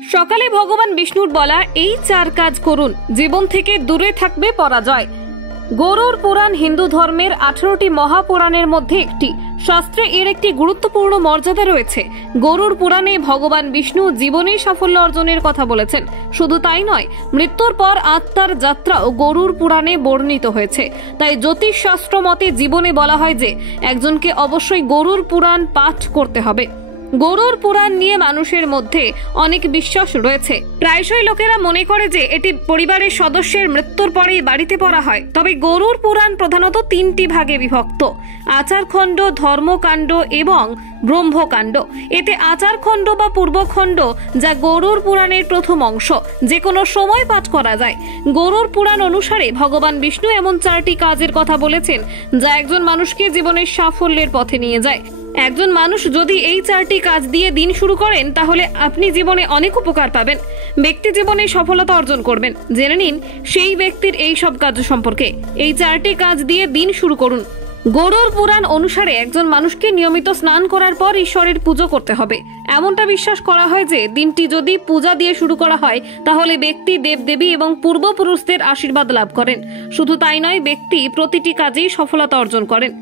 সকালে ভগবান বিষ্ণুর বলা এই 4 কাজ করুন, জীবন থেকে দূরে থাকবে পরাজয়। গরুড় পুরাণ হিন্দু ধর্মের 18টি মহাপুরাণের মধ্যে একটি। শাস্ত্রে এর একটি গুরুত্বপূর্ণ মর্যাদা রয়েছে। গরুড় পুরাণে ভগবান বিষ্ণু জীবনে সাফল্য অর্জনের কথা বলেছেন। শুধু তাই নয়, মৃত্যুর পর আত্মার যাত্রাও গরুড় পুরাণে বর্ণিত হয়েছে। তাই জ্যোতিষ শাস্ত্র মতে জীবনে বলা হয় যে একজনকে অবশ্যই গরুড় পুরাণ পাঠ করতে হবে। গরুড় পুরাণ নিয়ে মানুষের মধ্যে অনেক বিশ্বাস রয়েছে। প্রায়শই লোকেরা মনে করে যে এটি পরিবারের সদস্যের মৃত্যুর পরেই বাড়িতে পড়া হয়। তবে গরুড় পুরাণ প্রধানত 3টি ভাগে বিভক্ত: আচারখণ্ড, ধর্মকাণ্ড এবং ব্রহ্মকাণ্ড। এতে আচারখণ্ড বা পূর্বখণ্ড, যা গরুড় পুরাণের প্রথম অংশ, যে কোনো সময় পাঠ করা যায়। গরুড় পুরাণ অনুসারে ভগবান বিষ্ণু এমন 4টি কাজের কথা বলেছেন যা একজন মানুষকে জীবনের সাফল্যের পথে নিয়ে যায়। একজন মানুষ যদি এই 4টি কাজ দিয়ে দিন শুরু করেন তাহলে আপনি জীবনে অনেক উপকার পাবেন, ব্যক্তি জীবনে সফলতা অর্জন করবেন। জেনে নিন সেই ব্যক্তির এই সব কাজ সম্পর্কে। এই 4টি কাজ দিয়ে দিন শুরু করুন। গরুড় পুরাণ অনুসারে একজন মানুষকে নিয়মিত স্নান করার পর ঈশ্বরের পুজো করতে হবে। এমনটা বিশ্বাস করা হয় যে দিনটি যদি পূজা দিয়ে শুরু করা হয় তাহলে ব্যক্তি দেবদেবী এবং পূর্বপুরুষদের আশীর্বাদ লাভ করেন। শুধু তাই নয়, ব্যক্তি প্রতিটি কাজেই সফলতা অর্জন করেন।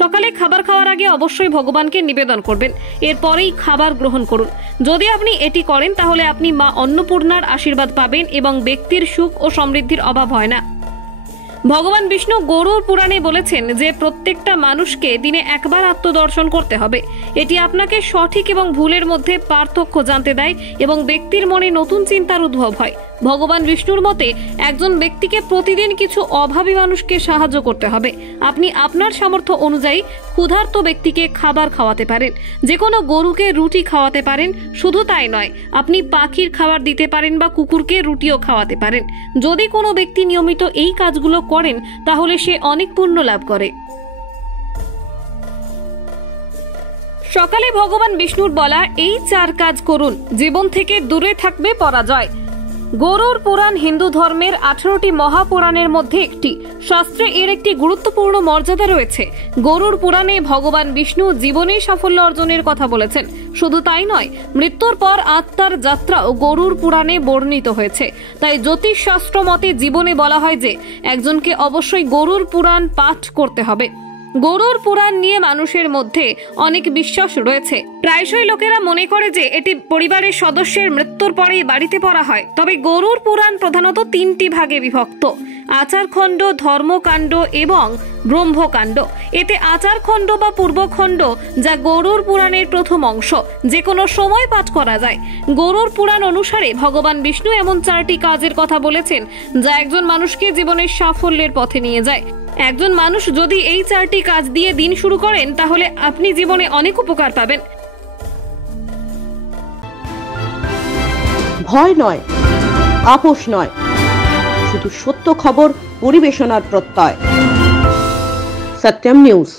সকালে খাবার খাওয়ার আগে অবশ্যই ভগবানকে নিবেদন করবেন, এরপরেই খাবার গ্রহণ করুন। যদি আপনি এটি করেন তাহলে আপনি মা অন্নপূর্ণার আশীর্বাদ পাবেন এবং ব্যক্তির সুখ ও সমৃদ্ধির অভাব হয় না। ভগবান বিষ্ণু গরুড় পুরাণে বলেছেন যে প্রত্যেকটা মানুষকে দিনে একবার আত্মদর্শন করতে হবে। এটি আপনাকে সঠিক এবং ভুলের মধ্যে পার্থক্য জানতে দেয় এবং ব্যক্তির মনে নতুন চিন্তার উদ্ভব হয়। ভগবান বিষ্ণুর মতে একজন ব্যক্তিকে প্রতিদিন কিছু অভাবী মানুষকে সাহায্য করতে হবে। আপনি আপনার সামর্থ্য অনুযায়ী ক্ষুধার্ত ব্যক্তিকে খাবার খাওয়াতে পারেন, যে কোনো গরুকে রুটি খাওয়াতে পারেন। শুধু তাই নয়, আপনি পাখির খাবার দিতে পারেন বা কুকুরকে রুটিও খাওয়াতে পারেন। যদি কোনো ব্যক্তি নিয়মিত এই কাজগুলো করেন তাহলে সে অনেক পুণ্য লাভ করে। সকালে ভগবান বিষ্ণুর বলা এই 4 কাজ করুন, জীবন থেকে দূরে থাকবে পরাজয়। গরুড় পুরাণ হিন্দু ধর্মের 18টি মহাপুরাণের মধ্যে একটি। শাস্ত্রে এর একটি গুরুত্বপূর্ণ মর্যাদা রয়েছে। গরুড় পুরাণে ভগবান বিষ্ণু জীবনে সাফল্য অর্জনের কথা বলেছেন। শুধু তাই নয়, মৃত্যুর পর আত্মার যাত্রাও গরুড় পুরাণে বর্ণিত হয়েছে। তাই জ্যোতিষ শাস্ত্র মতে জীবনে বলা হয় যে একজনকে অবশ্যই গরুড় পুরাণ পাঠ করতে হবে। গরুড় পুরাণ নিয়ে মানুষের মধ্যে অনেক বিশ্বাস রয়েছে। প্রায়শই লোকেরা মনে করে যে এটি পরিবারের সদস্যের মৃত্যুর পরেই বাড়িতে পড়া হয়। তবে গরুড় পুরাণ প্রধানত 3টি ভাগে বিভক্ত: আচারখণ্ড, ধর্মকাণ্ড এবং ব্রহ্মকাণ্ড। এতে আচারখণ্ড বা পূর্বখণ্ড, যা গরুড় পুরাণের প্রথম অংশ, যে কোনো সময় পাঠ করা যায়। গরুড় পুরাণ অনুসারে ভগবান বিষ্ণু এমন 4টি কাজের কথা বলেছেন যা একজন মানুষকে জীবনের সাফল্যের পথে নিয়ে যায়। একজন মানুষ যদি এই 4টি কাজ দিয়ে দিন শুরু করেন তাহলে আপনি জীবনে অনেক উপকার পাবেন। ভয় নয়, আপোষ নয়, শুধু সত্য খবর পরিবেশনার প্রত্যয়। সত্যম নিউজ।